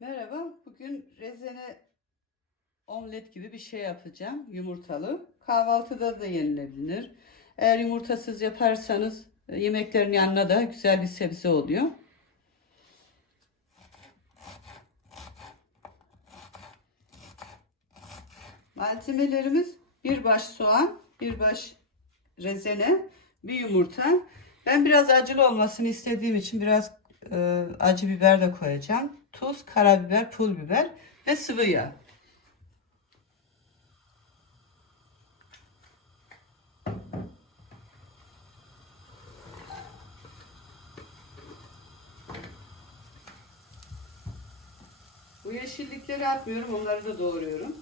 Merhaba, bugün rezene omlet gibi bir şey yapacağım. Yumurtalı. Kahvaltıda da yenilebilir. Eğer yumurtasız yaparsanız e, yemeklerin yanına da güzel bir sebze oluyor. Malzemelerimiz bir baş soğan, bir baş rezene, bir yumurta. Ben biraz acılı olmasını istediğim için biraz e, acı biber de koyacağım. Tuz, karabiber, pul biber ve sıvı yağ. Bu yeşillikleri atmıyorum, onları da doğruyorum.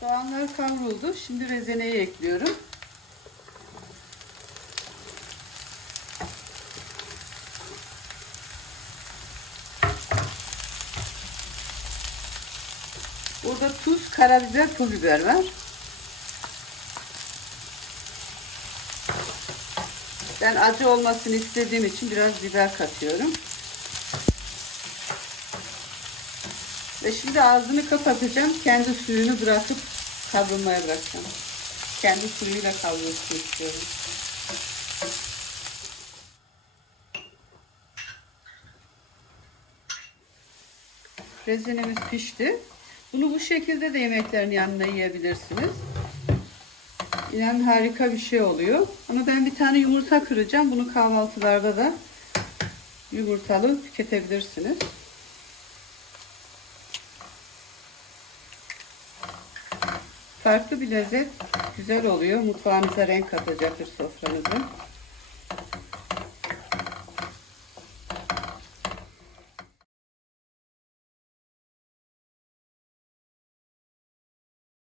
Soğanlar kavruldu. Şimdi rezeneyi ekliyorum. Burada tuz, karabiber, pul biber var. Ben acı olmasını istediğim için biraz biber katıyorum. Ve şimdi ağzını kapatacağım. Kendi suyunu bırakıp kavrulmaya bırakacağım. Kendi suyuyla kavrulsun istiyorum. Rezinemiz pişti. Bunu bu şekilde de yemeklerin yanına yiyebilirsiniz. İnan harika bir şey oluyor. Ama ben bir tane yumurta kıracağım. Bunu kahvaltılarda da yumurtalı tüketebilirsiniz. Farklı bir lezzet güzel oluyor. Mutfağınıza renk katacaktır sofranızı.